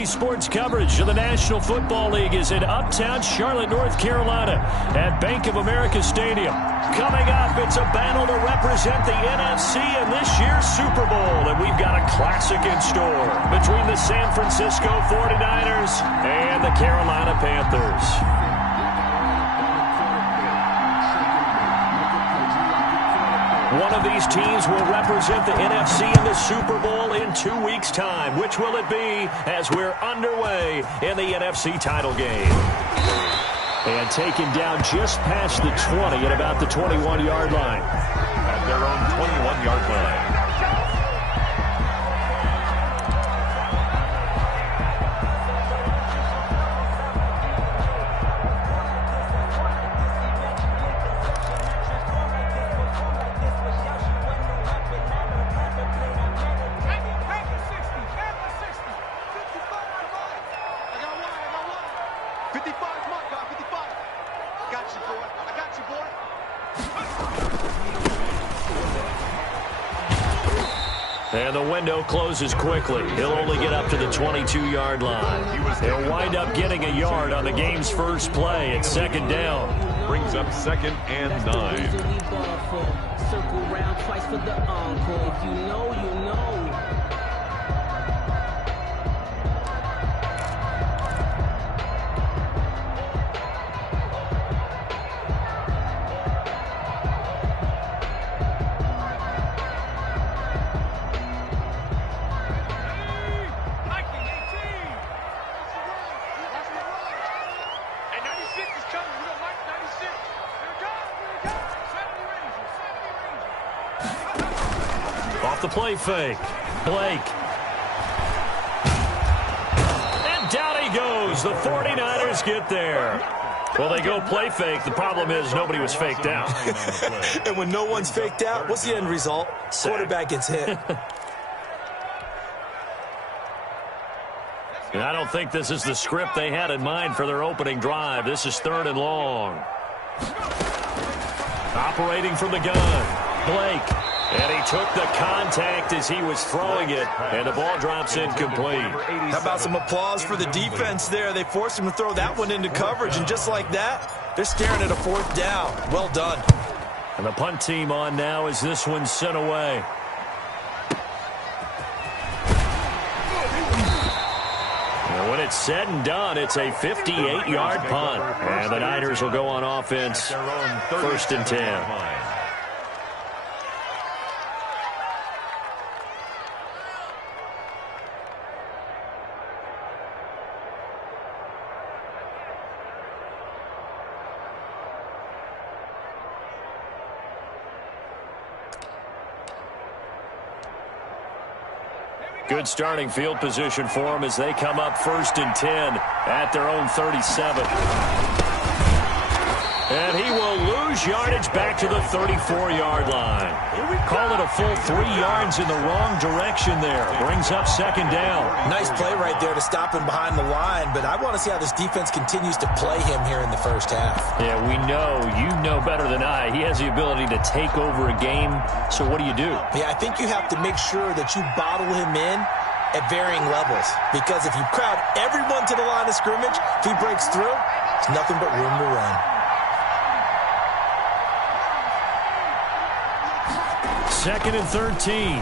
Today's sports coverage of the National Football League is in uptown Charlotte, North Carolina at Bank of America Stadium. Coming up, it's a battle to represent the NFC in this year's Super Bowl, and we've got a classic in store between the San Francisco 49ers and the Carolina Panthers. One of these teams will represent the NFC in the Super Bowl in 2 weeks' time. Which will it be as we're underway in the NFC title game? And taken down just past the 20 at about the 21-yard line. At their own 21-yard line. And the window closes quickly. He'll only get up to the 22-yard line. He'll wind up getting a yard on the game's first play at second down. Brings up 2nd and 9. Circle round twice for the encore. If you know, you know. Off the play fake. Blake. And down he goes. The 49ers get there. Well, they go play fake. The problem is nobody was faked out. And when no one's faked out, what's the end result? Quarterback gets hit. And I don't think this is the script they had in mind for their opening drive. This is 3rd and long. Operating from the gun. Blake. And he took the contact as he was throwing it, and the ball drops incomplete. How about some applause for the defense there? They forced him to throw that one into coverage, and just like that, they're staring at a 4th down. Well done. And the punt team on now as this one's sent away. And when it's said and done, it's a 58-yard punt. And the Niners will go on offense, 1st and 10. Good starting field position for them as they come up 1st and 10 at their own 37. And he will lose yardage back to the 34-yard line. Call it a full 3 yards in the wrong direction there. Brings up 2nd down. Nice play right there to stop him behind the line, but I want to see how this defense continues to play him here in the first half. Yeah, we know. You know better than I. He has the ability to take over a game, so what do you do? Yeah, I think you have to make sure that you bottle him in at varying levels, because if you crowd everyone to the line of scrimmage, if he breaks through, it's nothing but room to run. 2nd and 13.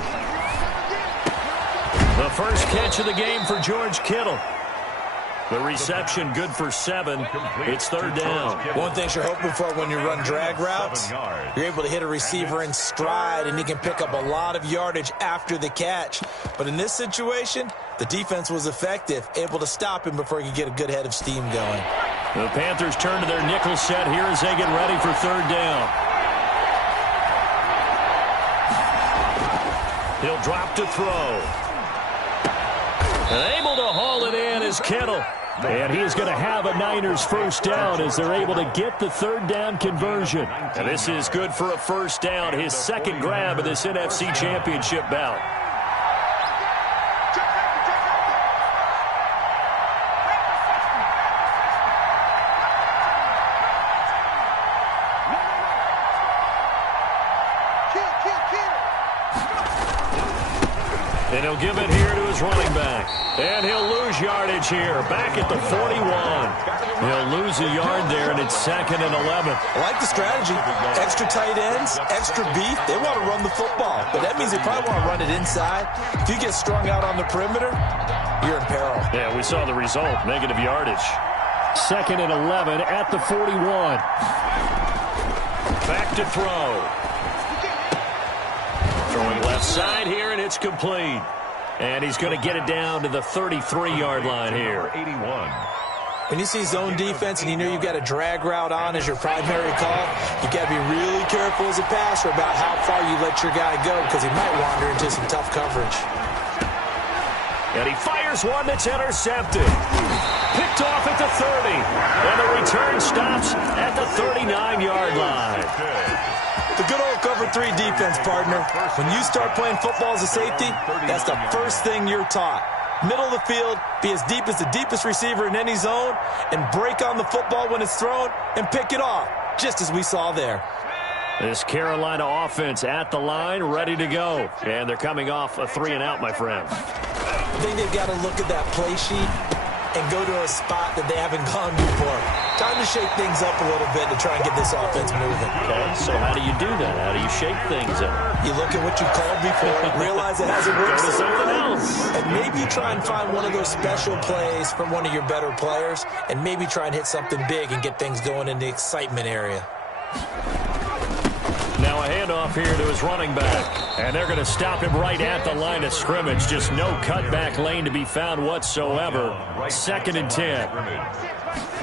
The first catch of the game for George Kittle. The reception good for 7. It's 3rd down. One thing you're hoping for when you run drag routes, you're able to hit a receiver in stride, and he can pick up a lot of yardage after the catch. But in this situation, the defense was effective, able to stop him before he could get a good head of steam going. The Panthers turn to their nickel set here as they get ready for 3rd down. He'll drop to throw. And able to haul it in is Kittle. And he is going to have a Niners first down as they're able to get the 3rd down conversion. And this is good for a 1st down, his 2nd grab of this NFC Championship bout. And he'll give it here to his running back. And he'll lose yardage here. Back at the 41. He'll lose a yard there, and it's 2nd and 11. I like the strategy. Extra tight ends, extra beef. They want to run the football. But that means they probably want to run it inside. If you get strung out on the perimeter, you're in peril. Yeah, we saw the result. Negative yardage. 2nd and 11 at the 41. Back to throw. Throwing left side here, and it's complete. And he's going to get it down to the 33-yard line here. 81. When you see zone defense and you know you've got a drag route on as your primary call, you got to be really careful as a passer about how far you let your guy go because he might wander into some tough coverage. And he fires one that's intercepted. Picked off at the 30. And the return stops at the 39-yard line. The good old cover 3 defense, partner. When you start playing football as a safety, that's the first thing you're taught. Middle of the field, be as deep as the deepest receiver in any zone, and break on the football when it's thrown and pick it off, just as we saw there. This Carolina offense at the line, ready to go. And they're coming off a 3-and-out, my friend. I think they've got to look at that play sheet and go to a spot that they haven't gone before. Time to shake things up a little bit to try and get this offense moving. Okay, so how do you do that? How do you shake things up? You look at what you called before, realize it hasn't worked. Go to something else. And maybe you try and find one of those special plays from one of your better players, and maybe try and hit something big and get things going in the excitement area. Now a handoff here to his running back. And they're going to stop him right at the line of scrimmage. Just no cutback lane to be found whatsoever. 2nd and 10.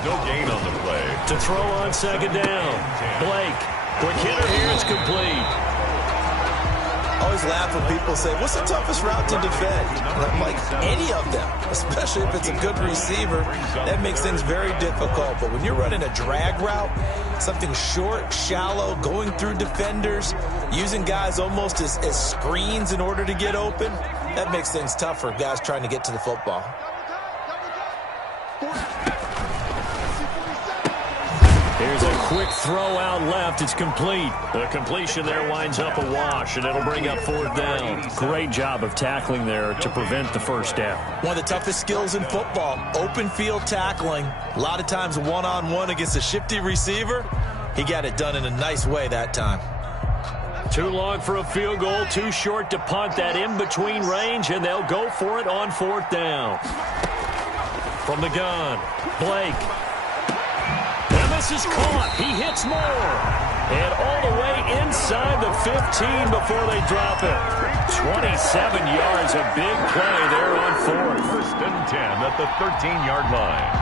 No gain on the play. To throw on 2nd down. Blake. Quick hitter here. It's complete. I always laugh when people say, what's the toughest route to defend? And I'm like, any of them, especially if it's a good receiver. That makes things very difficult. But when you're running a drag route, something short, shallow, going through defenders, using guys almost as screens in order to get open, that makes things tough for guys trying to get to the football. Here's a quick throw out left. It's complete. The completion there winds up a wash, and it'll bring up 4th down. Great job of tackling there to prevent the first down. One of the toughest skills in football, open field tackling. A lot of times one-on-one against a shifty receiver. He got it done in a nice way that time. Too long for a field goal, too short to punt. That in-between range, and they'll go for it on 4th down. From the gun, Blake. This is caught. He hits more. And all the way inside the 15 before they drop it. 27 yards, a big play there on 4th. 1st and 10 at the 13-yard line.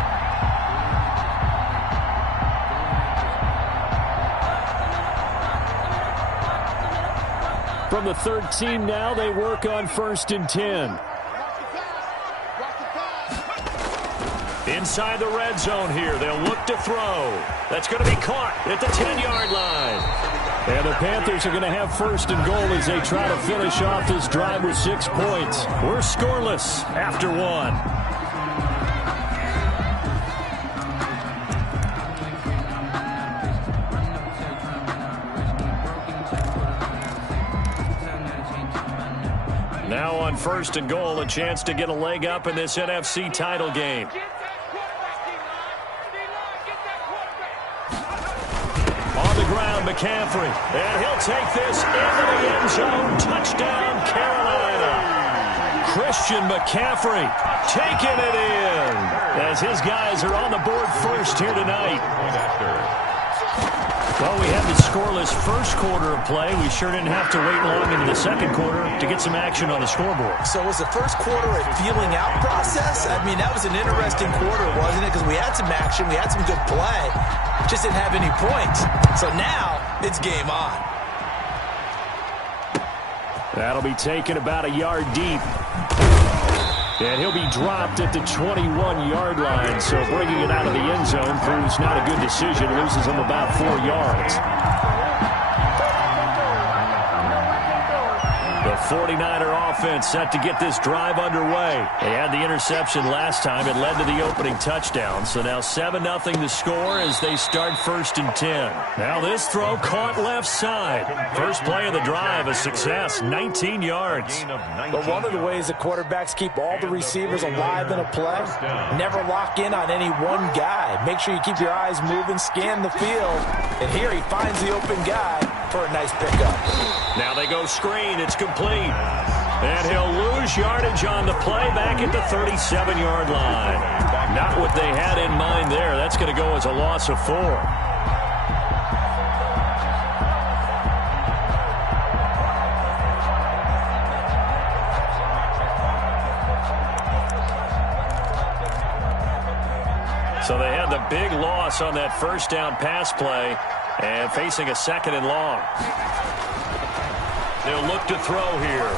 From the 13 now, they work on 1st and 10. Inside the red zone here. They'll look to throw. That's going to be caught at the 10-yard line. And the Panthers are going to have 1st and goal as they try to finish off this drive with 6 points. We're scoreless after 1. Now on 1st and goal, a chance to get a leg up in this NFC title game. McCaffrey, and he'll take this into the end zone. Touchdown, Carolina. Christian McCaffrey taking it in as his guys are on the board first here tonight. Well, we had the scoreless first quarter of play. We sure didn't have to wait long into the second quarter to get some action on the scoreboard. So was the first quarter a feeling out process? I mean, that was an interesting quarter, wasn't it? Because we had some action, we had some good play. Just didn't have any points. So now it's game on. That'll be taken about a yard deep. And he'll be dropped at the 21-yard line. So bringing it out of the end zone proves not a good decision. Loses him about 4 yards. The The 49er offense set to get this drive underway. They had the interception last time. It led to the opening touchdown. So now 7-0 to score as they start 1st and 10. Now this throw caught left side. First play of the drive, a success, 19 yards. But one of the ways the quarterbacks keep all the receivers alive in a play, never lock in on any one guy. Make sure you keep your eyes moving, scan the field. And here he finds the open guy for a nice pickup. Now they go screen. It's complete. And he'll lose yardage on the play back at the 37-yard line. Not what they had in mind there. That's going to go as a loss of 4. So they had the big loss on that first down pass play and facing a 2nd and long. They'll look to throw here.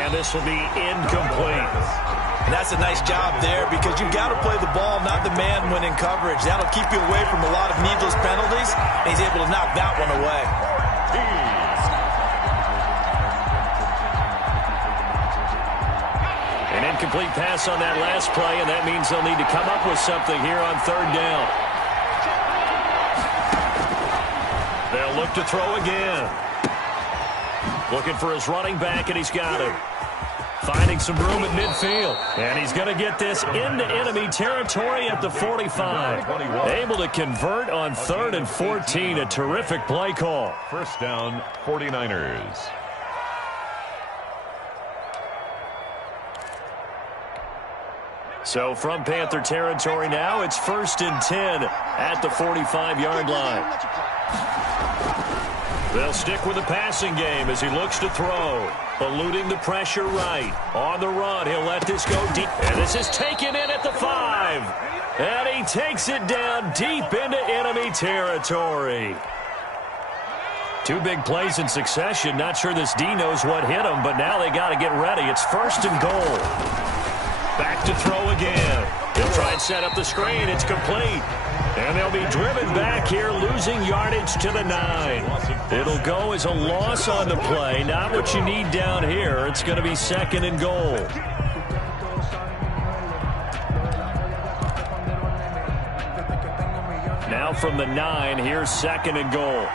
And this will be incomplete. And that's a nice job there because you've got to play the ball, not the man when in coverage. That'll keep you away from a lot of needless penalties, and he's able to knock that one away. An incomplete pass on that last play, and that means they'll need to come up with something here on 3rd down. They'll look to throw again. Looking for his running back, and he's got it. Finding some room at midfield. And he's going to get this into enemy territory at the 45. Able to convert on 3rd and 14. A terrific play call. First down, 49ers. So from Panther territory now, it's 1st and 10 at the 45-yard line. They'll stick with the passing game as he looks to throw. Eluding the pressure right. On the run, he'll let this go deep. And this is taken in at the 5. And he takes it down deep into enemy territory. 2 big plays in succession. Not sure this D knows what hit him, but now they got to get ready. It's 1st and goal. Back to throw again. He'll try and set up the screen. It's complete. And they'll be driven back here, losing yardage to the 9. It'll go as a loss on the play. Not what you need down here. It's going to be 2nd and goal. Now from the 9, here's 2nd and goal.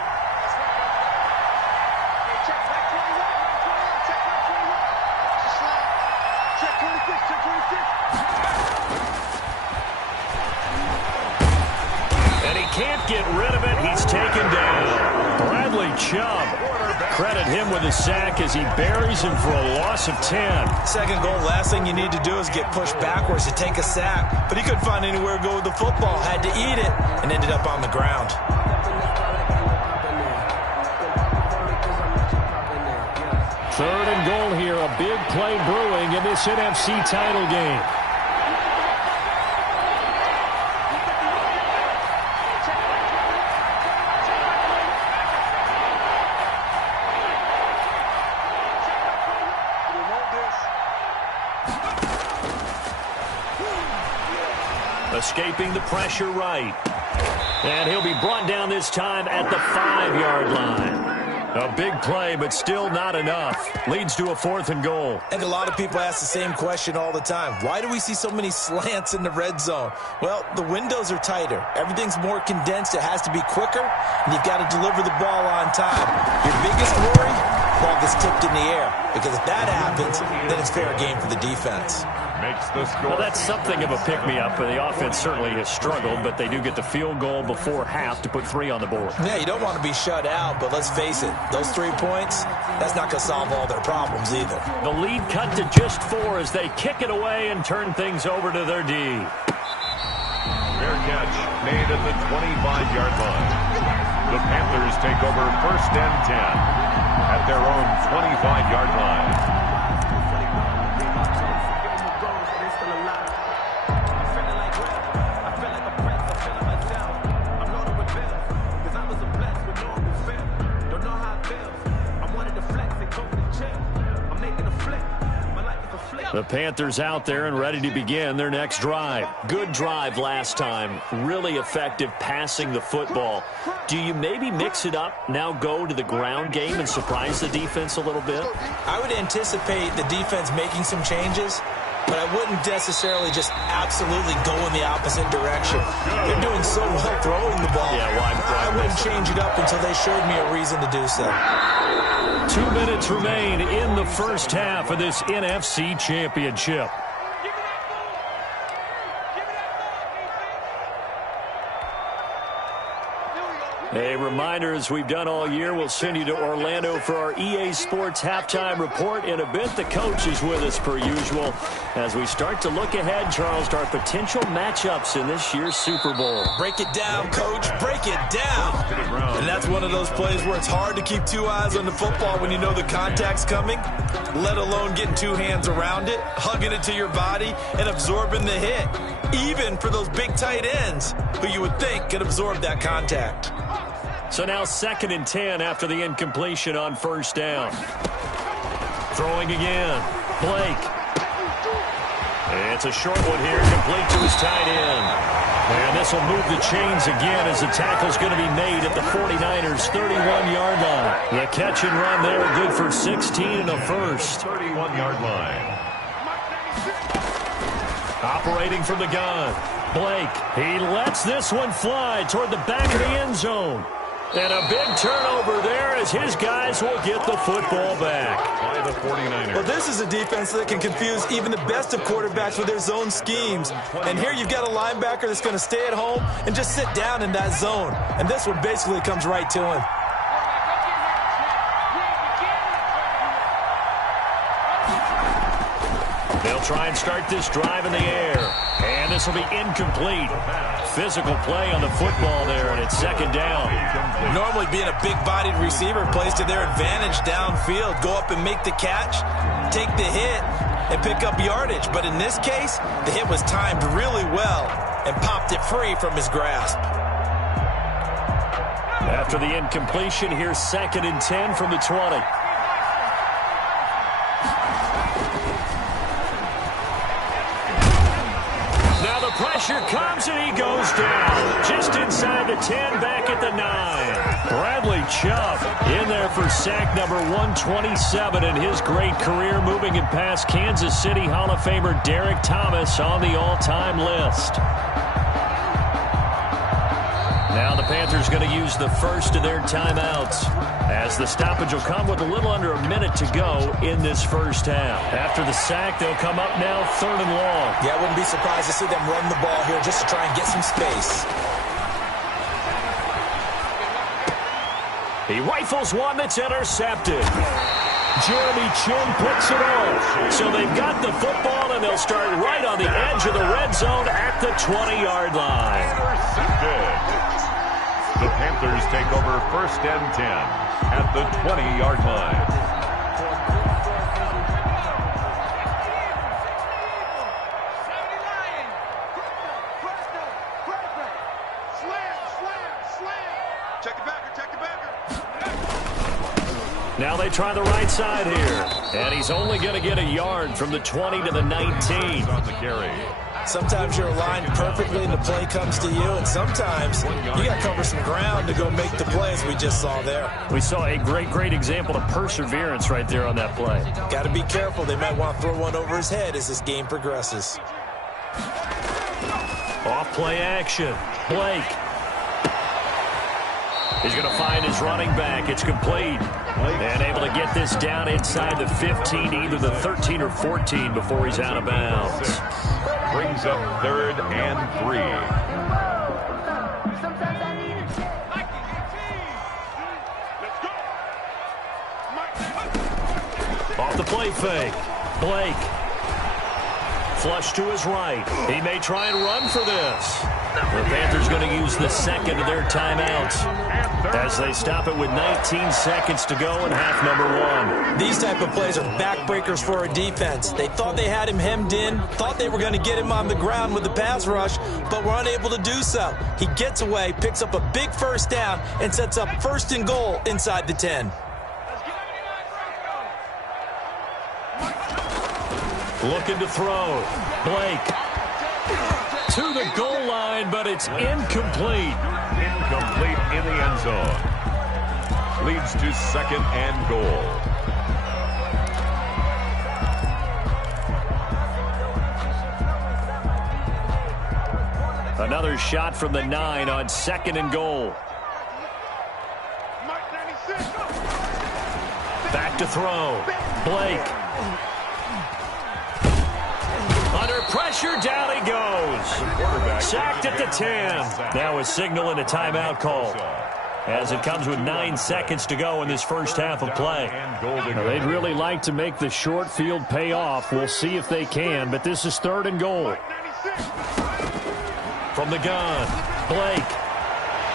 Can't get rid of it. He's taken down. Bradley Chubb. Credit him with a sack as he buries him for a loss of 10. 2nd goal, last thing you need to do is get pushed backwards to take a sack. But he couldn't find anywhere to go with the football. Had to eat it and ended up on the ground. 3rd and goal here. A big play brewing in this NFC title game. Escaping the pressure right. And he'll be brought down this time at the 5-yard line. A big play, but still not enough. Leads to a 4th and goal. And a lot of people ask the same question all the time. Why do we see so many slants in the red zone? Well, the windows are tighter. Everything's more condensed. It has to be quicker, and you've got to deliver the ball on time. Your biggest worry? Ball gets tipped in the air. Because if that happens, then it's fair game for the defense. Makes the score. Well, that's something of a pick-me-up. The offense certainly has struggled, but they do get the field goal before half to put 3 on the board. Yeah, you don't want to be shut out, but let's face it, those 3 points, that's not going to solve all their problems either. The lead cut to just 4 as they kick it away and turn things over to their D. Fair catch made at the 25-yard line. The Panthers take over 1st and 10 at their own 25-yard line. The Panthers out there and ready to begin their next drive. Good drive last time. Really effective passing the football. Do you maybe mix it up, now go to the ground game and surprise the defense a little bit? I would anticipate the defense making some changes, but I wouldn't necessarily just absolutely go in the opposite direction. They're doing so well throwing the ball. Yeah, I wouldn't change it up until they showed me a reason to do so. 2 minutes remain in the first half of this NFC Championship. A reminder, as we've done all year, we'll send you to Orlando for our EA Sports halftime report. In a bit, the coach is with us per usual as we start to look ahead, Charles, to our potential matchups in this year's Super Bowl. Break it down, coach. Break it down. And that's one of those plays where it's hard to keep two eyes on the football when you know the contact's coming, let alone getting two hands around it, hugging it to your body, and absorbing the hit, even for those big tight ends who you would think could absorb that contact. So now 2nd and 10 after the incompletion on first down. Throwing again. Blake. It's a short one here, complete to his tight end. And this will move the chains again as the tackle's going to be made at the 49ers' 31-yard line. The catch and run there, good for 16 and a first. 31-yard line. Operating from the gun. Blake, he lets this one fly toward the back of the end zone. And a big turnover there as his guys will get the football back. By the 49ers. Well, this is a defense that can confuse even the best of quarterbacks with their zone schemes. And here you've got a linebacker that's going to stay at home and just sit down in that zone. And this one basically comes right to him. They'll try and start this drive in the air. And this will be incomplete. Physical play on the football there, and it's 2nd down. Normally being a big-bodied receiver plays to their advantage downfield. Go up and make the catch, take the hit, and pick up yardage. But in this case, the hit was timed really well and popped it free from his grasp. After the incompletion, here's 2nd and 10 from the 20. Pressure comes and he goes down. Just inside the 10, back at the 9. Bradley Chubb in there for sack number 127 in his great career, moving it past Kansas City Hall of Famer Derek Thomas on the all-time list. Now the Panthers going to use the first of their timeouts as the stoppage will come with a little under a minute to go in this first half. After the sack, they'll come up now 3rd and long. Yeah, I wouldn't be surprised to see them run the ball here just to try and get some space. He rifles one that's intercepted. Jeremy Chin picks it off. So they've got the football, and they'll start right on the edge of the red zone at the 20-yard line. Intercepted. The Panthers take over 1st and 10 at the 20-yard line. Now they try the right side here. And he's only going to get a yard from the 20 to the 19. On the carry. Sometimes you're aligned perfectly and the play comes to you, and sometimes you got to cover some ground to go make the play, as we just saw there. We saw a great example of perseverance right there on that play. Got to be careful. They might want to throw one over his head as this game progresses. Off play action. Blake. He's going to find his running back. It's complete. And able to get this down inside the 15, either the 13 or 14 before he's out of bounds. Brings up 3rd and 3. Off the play fake. Blake. Flush to his right. He may try and run for this. The Panthers going to use the 2nd of their timeouts as they stop it with 19 seconds to go in half number 1. These type of plays are backbreakers for a defense. They thought they had him hemmed in, thought they were going to get him on the ground with the pass rush, but were unable to do so. He gets away, picks up a big first down, and sets up 1st and goal inside the 10. Looking to throw. Blake. To the goal line, but it's incomplete. Incomplete in the end zone. Leads to 2nd and goal. Another shot from the 9 on 2nd and goal. Back to throw. Blake. Under pressure, down he goes. Sacked at the 10. Now a signal and a timeout call, as it comes with 9 seconds to go in this first half of play. Now, they'd really like to make the short field pay off. We'll see if they can, but this is 3rd and goal. From the gun, Blake.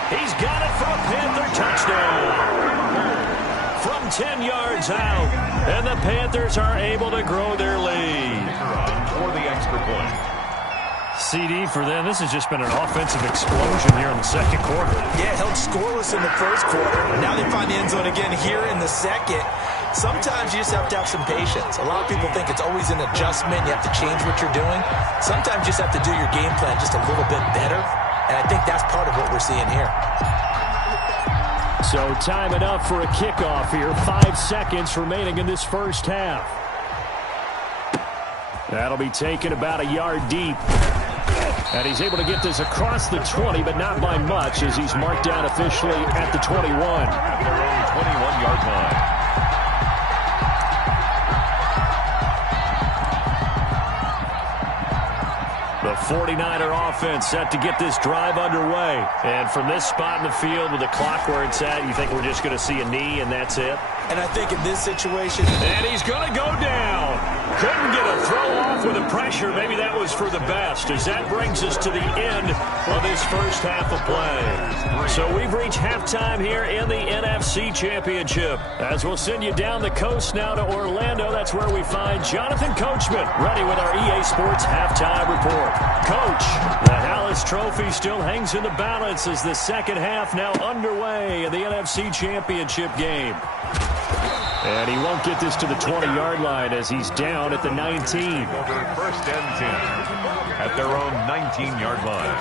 He's got it for a Panther touchdown. From 10 yards out, and the Panthers are able to grow their lead. For the extra point. CD for them. This has just been an offensive explosion here in the 2nd quarter. Yeah, held scoreless in the 1st quarter. Now they find the end zone again here in the 2nd. Sometimes you just have to have some patience. A lot of people think it's always an adjustment. You have to change what you're doing. Sometimes you just have to do your game plan just a little bit better. And I think that's part of what we're seeing here. So time enough for a kickoff here. 5 seconds remaining in this first half. That'll be taken about a yard deep. And he's able to get this across the 20, but not by much, as he's marked down officially at the 21. At their own 21-yard line. The 49er offense set to get this drive underway. And from this spot in the field with the clock where it's at, you think we're just going to see a knee and that's it? And I think in this situation... And he's going to go down. Couldn't get a throw off with the pressure. Maybe that was for the best, as that brings us to the end of this first half of play. So we've reached halftime here in the NFC Championship. As we'll send you down the coast now to Orlando, that's where we find Jonathan Coachman, ready with our EA Sports halftime report. Coach, the Hallis Trophy still hangs in the balance as the second half now underway in the NFC Championship game. And he won't get this to the 20-yard line as he's down at the 19. Over 1st and 10 at their own 19-yard line.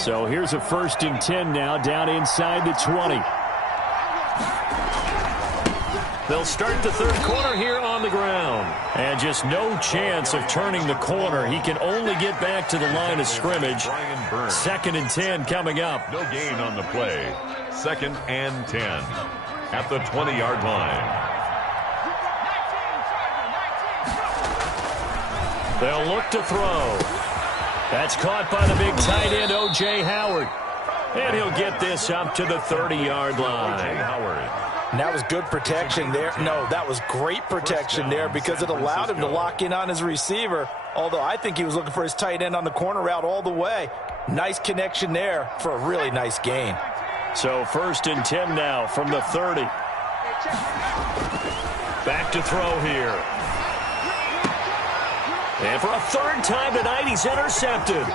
So here's a 1st and 10 now, down inside the 20. They'll start the 3rd quarter here on the ground. And just no chance of turning the corner. He can only get back to the line of scrimmage. 2nd and 10 coming up. No gain on the play. 2nd and 10 at the 20-yard line. They'll look to throw. That's caught by the big tight end, O.J. Howard. And he'll get this up to the 30-yard line. O.J. Howard. And that was good protection there. No, that was great protection there because it allowed him to lock in on his receiver. Although I think he was looking for his tight end on the corner route all the way. Nice connection there for a really nice gain. So 1st and 10 now from the 30. Back to throw here. And for a 3rd time tonight, he's intercepted.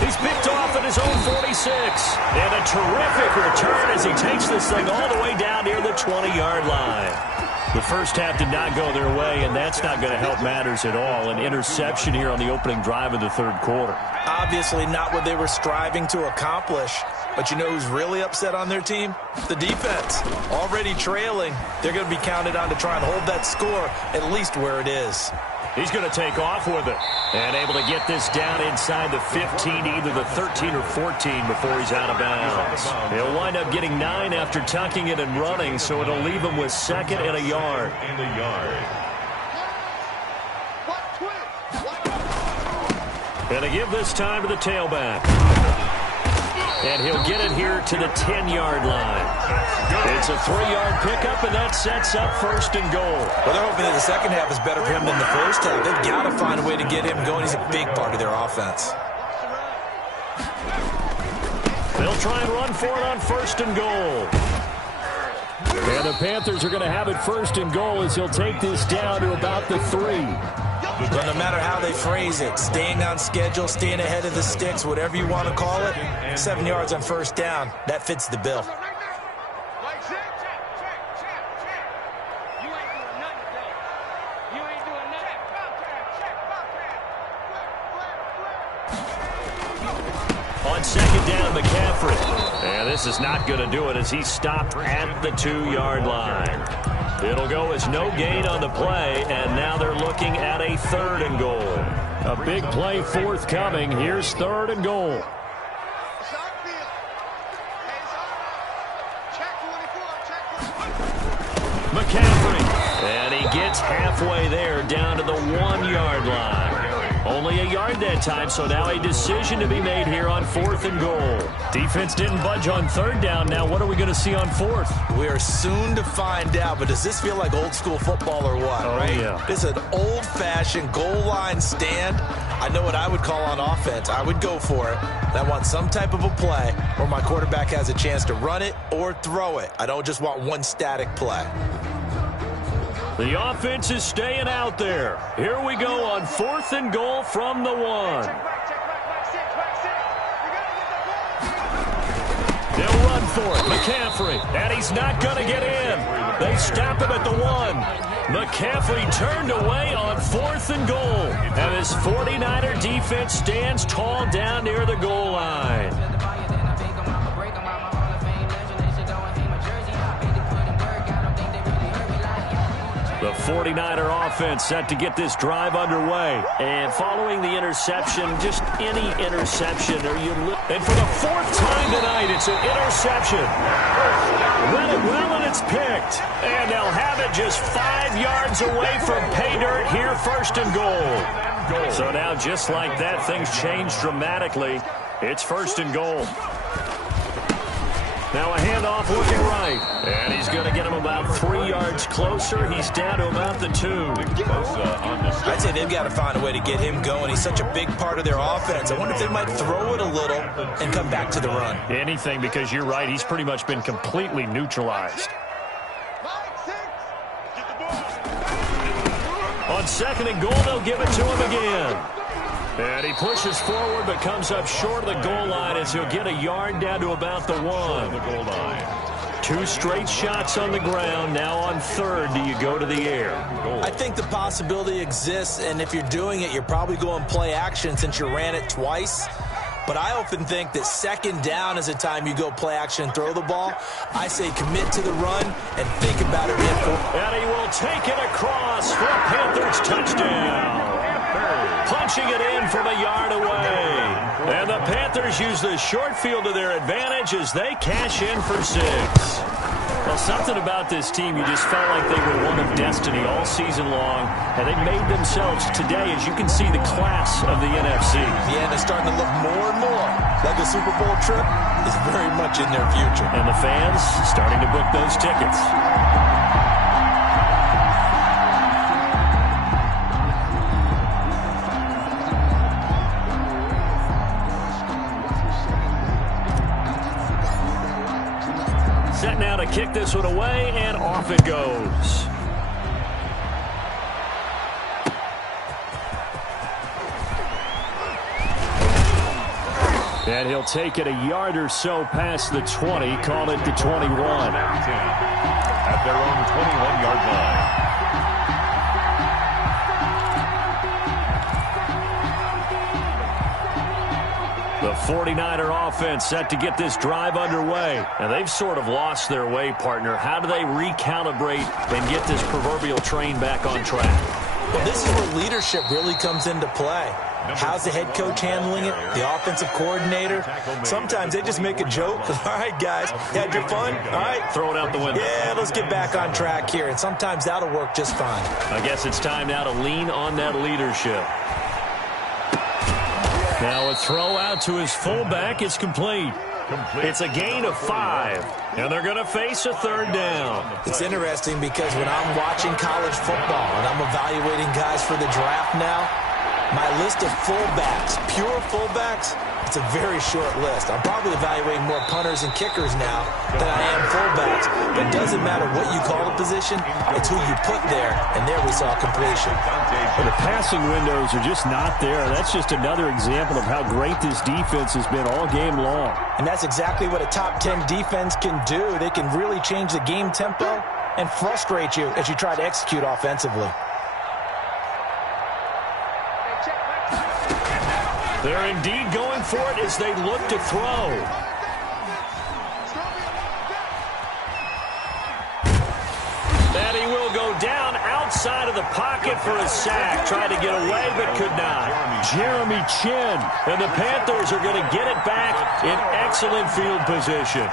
He's picked off at his own 46. And a terrific return as he takes this thing all the way down near the 20-yard line. The first half did not go their way, and that's not going to help matters at all. An interception here on the opening drive of the 3rd quarter. Obviously not what they were striving to accomplish. But you know who's really upset on their team? The defense. Already trailing. They're going to be counted on to try and hold that score at least where it is. He's going to take off with it. And able to get this down inside the 15, either the 13 or 14 before he's out of bounds. He'll wind up getting 9 after tucking it and running, so it'll leave him with 2nd and a yard. And to give this time to the tailback. And he'll get it here to the 10-yard line. It's a 3-yard pickup, and that sets up 1st and goal. Well, they're hoping that the second half is better for him than the first half. They've got to find a way to get him going. He's a big part of their offense. They'll try and run for it on 1st and goal. And the Panthers are going to have it 1st and goal as he'll take this down to about the 3. But no matter how they phrase it, staying on schedule, staying ahead of the sticks, whatever you want to call it, 7 yards on 1st down, that fits the bill. second down, McCaffrey. And this is not going to do it as he's stopped at the 2-yard line. It'll go as no gain on the play, and now they're looking at a 3rd and goal. A big play forthcoming. Here's 3rd and goal. McCaffrey, and he gets halfway there down to the 1-yard line. Only a yard that time, so now a decision to be made here on 4th and goal. Defense didn't budge on 3rd down. Now what are we going to see on 4th? We are soon to find out, but does this feel like old school football or what, right? Yeah. This is an old-fashioned goal line stand. I know what I would call on offense. I would go for it. And I want some type of a play where my quarterback has a chance to run it or throw it. I don't just want one static play. The offense is staying out there. Here we go on 4th and goal from the 1. They'll run for it. McCaffrey, and he's not going to get in. They stop him at the 1. McCaffrey turned away on 4th and goal. And his 49er defense stands tall down near the goal line. The 49er offense set to get this drive underway. And following the interception, just any interception. And for the 4th time tonight, it's an interception. Read it well, and it's picked. And they'll have it just 5 yards away from pay dirt here, 1st and goal. So now, just like that, things change dramatically. It's 1st and goal. Now a handoff looking right. And he's going to get him about 3 yards closer. He's down to about the 2. I'd say they've got to find a way to get him going. He's such a big part of their offense. I wonder if they might throw it a little and come back to the run. Anything, because you're right. He's pretty much been completely neutralized. On 2nd and goal, they'll give it to him again. And he pushes forward but comes up short of the goal line as he'll get a yard down to about the 1. The goal line. 2 straight shots on the ground. Now on 3rd, do you go to the air? I think the possibility exists, and if you're doing it, you're probably going play action since you ran it twice. But I often think that 2nd down is a time you go play action and throw the ball. I say commit to the run and think about it. And he will take it across for a Panthers touchdown. Punching it in from a yard away. And the Panthers use the short field to their advantage as they cash in for 6. Well, something about this team, you just felt like they were one of destiny all season long, and they made themselves today, as you can see, the class of the NFC. Yeah, they're starting to look more and more like a Super Bowl trip is very much in their future. And the fans starting to book those tickets. Set now to kick this one away, and off it goes. And he'll take it a yard or so past the 20, call it the 21. At their own 21-yard line. The 49er offense set to get this drive underway. And they've sort of lost their way, partner. How do they recalibrate and get this proverbial train back on track? Well, this is where leadership really comes into play. How's the head coach handling it? The offensive coordinator? Sometimes they just make a joke. All right, guys, had your fun? All right. Throw it out the window. Yeah, let's get back on track here. And sometimes that'll work just fine. I guess it's time now to lean on that leadership. Now a throw out to his fullback. It's complete. It's a gain of 5. And they're going to face a 3rd down. It's interesting because when I'm watching college football and I'm evaluating guys for the draft now, my list of fullbacks, pure fullbacks, it's a very short list. I'm probably evaluating more punters and kickers now than I am fullbacks. But it doesn't matter what you call the position, it's who you put there, and there we saw completion. Well, the passing windows are just not there. That's just another example of how great this defense has been all game long. And that's exactly what a top 10 defense can do. They can really change the game tempo and frustrate you as you try to execute offensively. They're indeed going for it as they look to throw. And he will go down outside of the pocket for a sack. Tried to get away, but could not. Jeremy Chin. And the Panthers are going to get it back in excellent field position.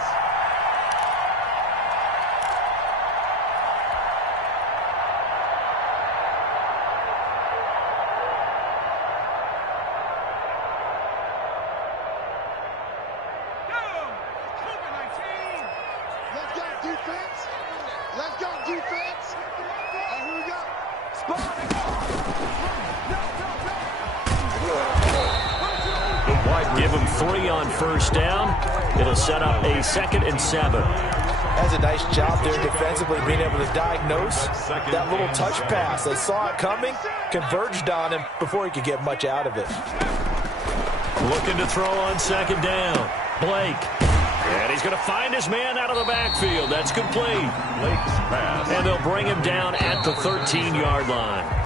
Give him 3 on first down. It'll set up a 2nd and 7. That's a nice job there defensively, being able to diagnose that little touch pass. They saw it coming, converged on him before he could get much out of it. Looking to throw on 2nd down. Blake. And he's going to find his man out of the backfield. That's complete. Blake's pass. And they'll bring him down at the 13-yard line.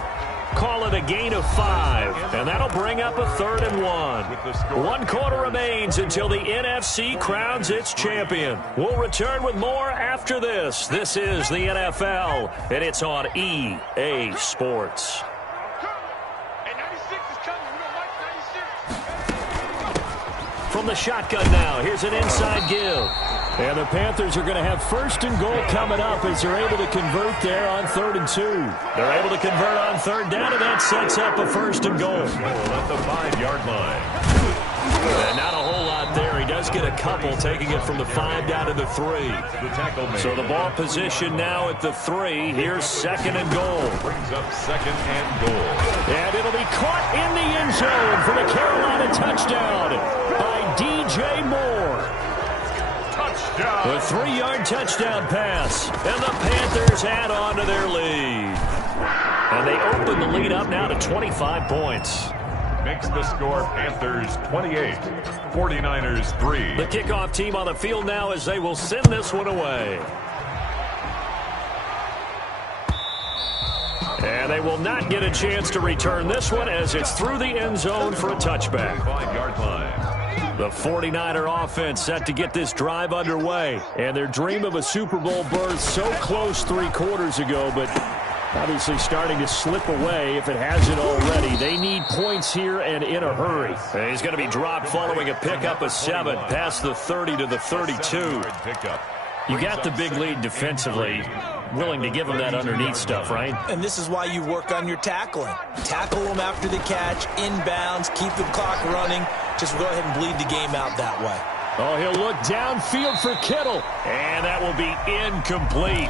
Call it a gain of 5, and that'll bring up a 3rd and 1. 1 quarter remains until the NFC crowns its champion. We'll return with more after this. This is the NFL, and it's on EA Sports. From the shotgun now, here's an inside give. And the Panthers are going to have 1st and goal coming up as they're able to convert there on 3rd and 2. They're able to convert on 3rd down, and that sets up a 1st and goal. At the 5-yard line. And not a whole lot there. He does get a couple, taking it from the 5 down to the 3. The tackle made. So the ball position now at the 3. Here's 2nd and goal. Brings up 2nd and goal. And it'll be caught in the end zone for the Carolina touchdown by DJ Moore. Touchdown. A 3-yard touchdown pass. And the Panthers add on to their lead. And they open the lead up now to 25 points. Makes the score Panthers 28, 49ers 3. The kickoff team on the field now as they will send this one away. And they will not get a chance to return this one as it's through the end zone for a touchback. 5-yard line. The 49er offense set to get this drive underway. And their dream of a Super Bowl berth so close 3 quarters ago, but obviously starting to slip away if it hasn't already. They need points here and in a hurry. And he's going to be dropped following a pickup of 7 past the 30 to the 32. You got the big lead defensively. Willing to give him that underneath stuff, right? And this is why you work on your tackling. Tackle them after the catch, inbounds, keep the clock running. Just go ahead and bleed the game out that way. Oh, he'll look downfield for Kittle. And that will be incomplete.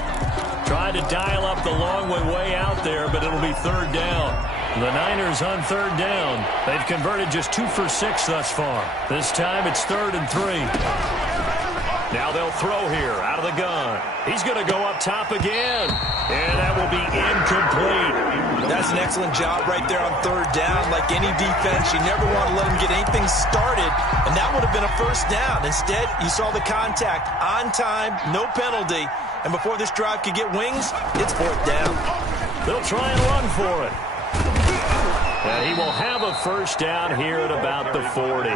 Tried to dial up the long way out there, but it'll be 3rd down. The Niners on 3rd down. They've converted just 2 for 6 thus far. This time it's 3rd and 3. Now they'll throw here out of the gun. He's going to go up top again. And that will be incomplete. That's an excellent job right there on 3rd down. Like any defense, you never want to let them get anything started. And that would have been a 1st down. Instead, you saw the contact on time, no penalty. And before this drive could get wings, it's 4th down. They'll try and run for it. And he will have a 1st down here at about the 40.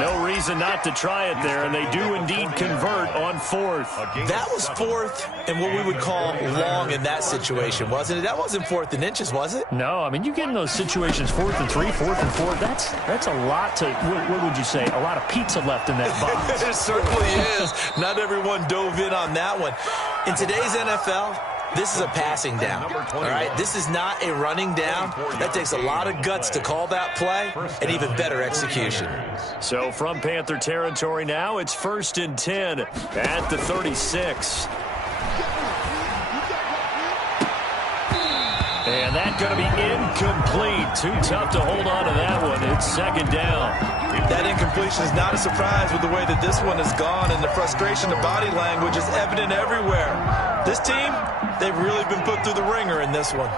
No reason not to try it there, and they do indeed convert on 4th. That was 4th and what we would call long in that situation, wasn't it? That wasn't 4th and inches, was it? No, I mean, you get in those situations 4th and 3, 4th and 4. That's a lot to, what would you say, a lot of pizza left in that box. It certainly is. Not everyone dove in on that one. In today's NFL, this is a passing down, all right? This is not a running down. That takes a lot of guts to call that play and even better execution. So from Panther territory now, it's 1st and 10 at the 36. And that's going to be incomplete. Too tough to hold on to that one. It's 2nd down. That incompletion is not a surprise with the way that this one has gone, and the frustration, the body language is evident everywhere. This team, they've really been put through the ringer in this one.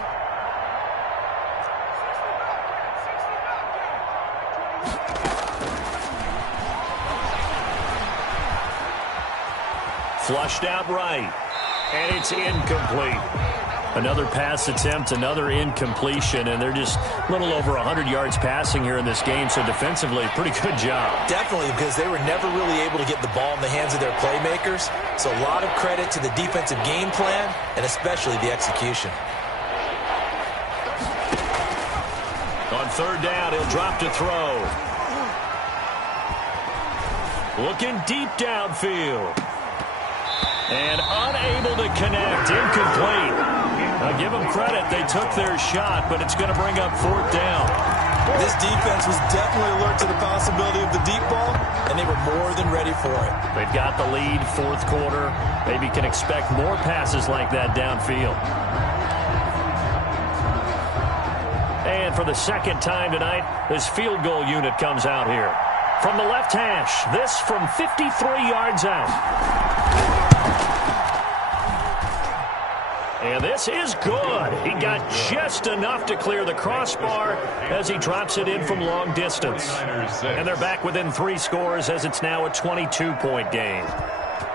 Flushed out right, and it's incomplete. Another pass attempt, another incompletion, and they're just a little over 100 yards passing here in this game, so defensively, pretty good job. Definitely, because they were never really able to get the ball in the hands of their playmakers, so a lot of credit to the defensive game plan and especially the execution. On third down, he'll drop to throw. Looking deep downfield. And unable to connect. Incomplete. Now give them credit. They took their shot, but it's going to bring up fourth down. This defense was definitely alert to the possibility of the deep ball, and they were more than ready for it. They've got the lead, fourth quarter. Maybe can expect more passes like that downfield. And for the second time tonight, this field goal unit comes out here. From the left hash, this from 53 yards out. And this is good. He got just enough to clear the crossbar as he drops it in from long distance. And they're back within 3 scores as it's now a 22-point game.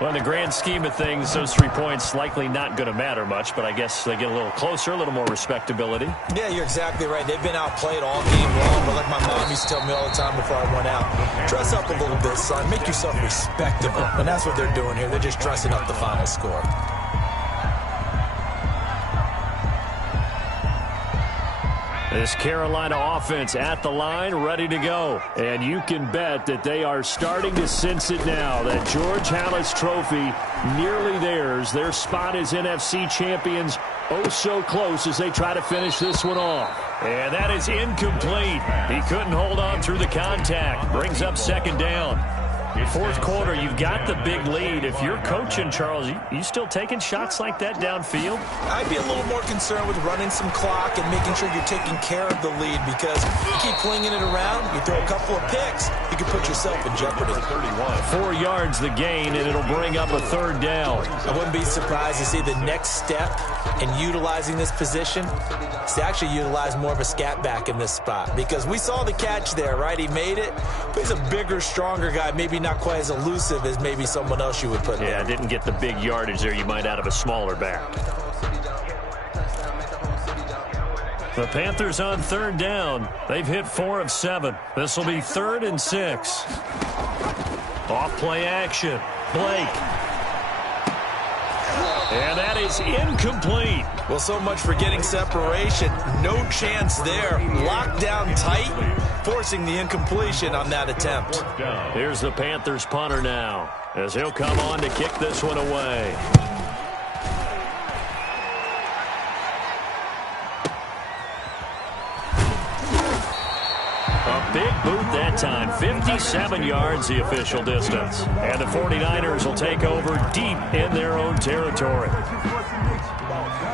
Well, in the grand scheme of things, those 3 points likely not going to matter much, but I guess they get a little closer, a little more respectability. Yeah, you're exactly right. They've been outplayed all game long, but like my mom used to tell me all the time before I went out, dress up a little bit, son. Make yourself respectable. And that's what they're doing here. They're just dressing up the final score. This Carolina offense at the line, ready to go. And you can bet that they are starting to sense it now. That George Halas trophy, nearly theirs. Their spot as NFC champions, oh so close as they try to finish this one off. And that is incomplete. He couldn't hold on through the contact. Brings up second down. Fourth quarter, you've got the big lead. If you're coaching, Charles, you still taking shots like that downfield? I'd be a little more concerned with running some clock and making sure you're taking care of the lead, because you keep flinging it around, you throw a couple of picks, you can put yourself in jeopardy. 4 yards the gain, and it'll bring up a third down. I wouldn't be surprised to see the next step in utilizing this position is to actually utilize more of a scat back in this spot, because we saw the catch there, right? He made it, but he's a bigger, stronger guy, maybe not quite as elusive as maybe someone else you would put there. Yeah, didn't get the big yardage there you might out of a smaller back. The Panthers on third down. They've hit 4 of 7. This will be 3rd and 6. Off play action. Blake. And that is incomplete. Well, so much for getting separation. No chance there. Locked down tight, forcing the incompletion on that attempt. Here's the Panthers punter now, as he'll come on to kick this one away. A big boot that time. 57 yards the official distance. And the 49ers will take over deep in their own territory.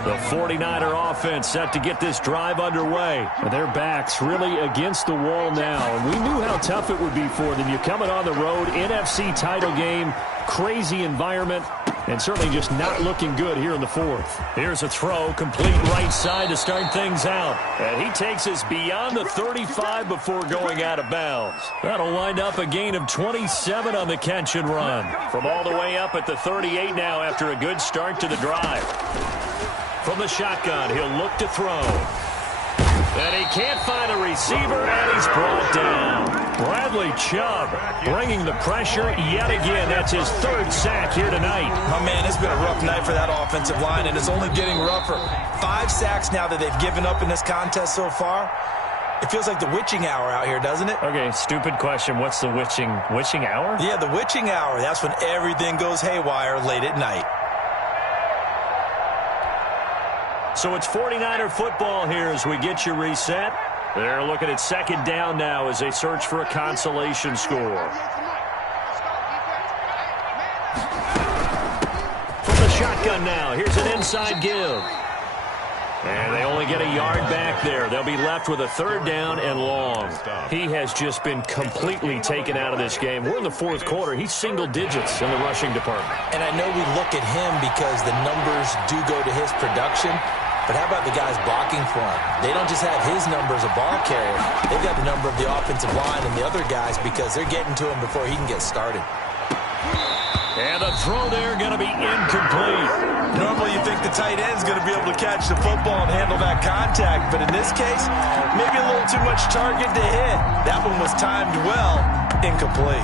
The 49er offense set to get this drive underway. And their backs really against the wall now. And we knew how tough it would be for them. You're coming on the road, NFC title game, crazy environment, and certainly just not looking good here in the fourth. Here's a throw, complete right side to start things out. And he takes us beyond the 35 before going out of bounds. That'll wind up a gain of 27 on the catch and run. From all the way up at the 38 now after a good start to the drive. From the shotgun, he'll look to throw. And he can't find a receiver, and he's brought down. Bradley Chubb bringing the pressure yet again. That's his 3rd sack here tonight. My man, it's been a rough night for that offensive line, and it's only getting rougher. 5 sacks now that they've given up in this contest so far. It feels like the witching hour out here, doesn't it? Okay, stupid question. What's the witching hour? Yeah, the witching hour. That's when everything goes haywire late at night. So it's 49er football here as we get you reset. They're looking at second down now as they search for a consolation score. From the shotgun now, here's an inside give. And they only get a yard back there. They'll be left with a 3rd down and long. He has just been completely taken out of this game. We're in the 4th quarter. He's single digits in the rushing department. And I know we look at him because the numbers do go to his production. But how about the guys blocking for him? They don't just have his number as a ball carrier. They've got the number of the offensive line and the other guys because they're getting to him before he can get started. And the throw there going to be incomplete. No Normally you think the tight end's going to be able to catch the football and handle that contact, but in this case, maybe a little too much target to hit. That one was timed well, incomplete.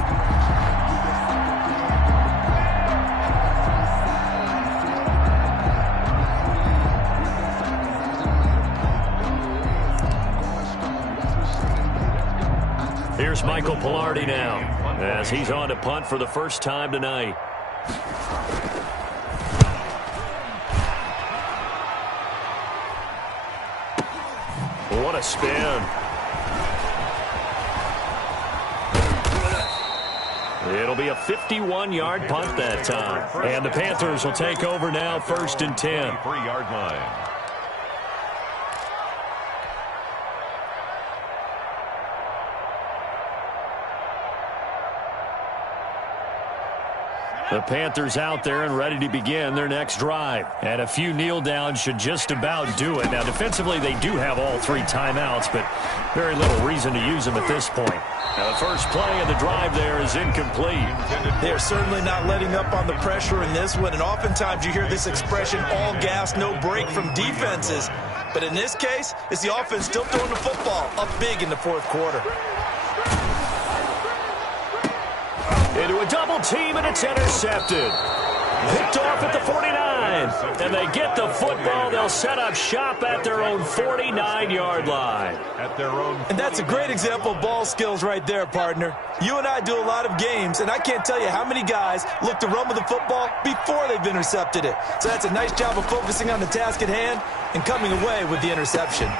Here's Michael Pilardi now, as he's on to punt for the first time tonight. What a spin. It'll be a 51-yard punt that time. And the Panthers will take over now, 1st and 10. 3-yard line. The Panthers out there and ready to begin their next drive. And a few kneel downs should just about do it. Now, defensively, they do have all 3 timeouts, but very little reason to use them at this point. Now, the first play of the drive there is incomplete. They're certainly not letting up on the pressure in this one, and oftentimes you hear this expression, all gas, no break from defenses. But in this case, it's the offense still throwing the football up big in the 4th quarter. Into a double team, and it's intercepted. Picked off at the 49. And they get the football. They'll set up shop at their own 49-yard line. And that's a great example of ball skills right there, partner. You and I do a lot of games, and I can't tell you how many guys look to run with the football before they've intercepted it. So that's a nice job of focusing on the task at hand and coming away with the interception.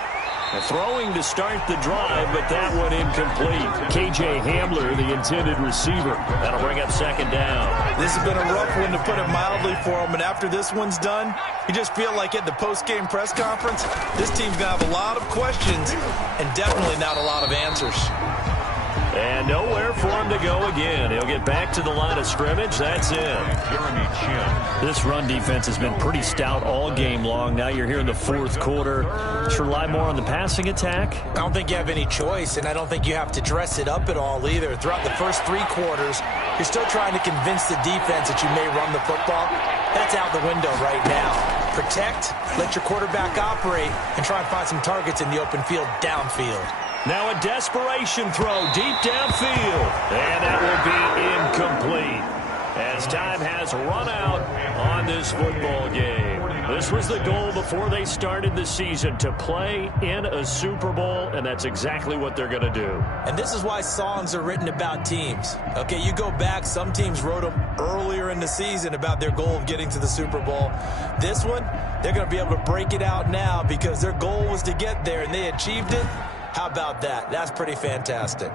Throwing to start the drive, but that one incomplete. K.J. Hamler, the intended receiver. That'll bring up 2nd down. This has been a rough one, to put it mildly, for him. And after this one's done, you just feel like at the post-game press conference, this team's going to have a lot of questions and definitely not a lot of answers. And nowhere for him to go again. He'll get back to the line of scrimmage. That's it. This run defense has been pretty stout all game long. Now you're here in the 4th quarter. Just rely more on the passing attack. I don't think you have any choice, and I don't think you have to dress it up at all either. Throughout the first 3 quarters, you're still trying to convince the defense that you may run the football. That's out the window right now. Protect, let your quarterback operate, and try and find some targets in the open field downfield. Now a desperation throw deep downfield. And that will be incomplete, as time has run out on this football game. This was the goal before they started the season, to play in a Super Bowl, and that's exactly what they're going to do. And this is why songs are written about teams. Okay, you go back, some teams wrote them earlier in the season about their goal of getting to the Super Bowl. This one, they're going to be able to break it out now because their goal was to get there, and they achieved it. How about that? That's pretty fantastic.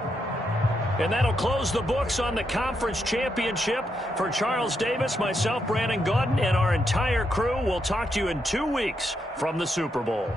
And that'll close the books on the conference championship. For Charles Davis, myself, Brandon Gaudin, and our entire crew, we'll talk to you in 2 weeks from the Super Bowl.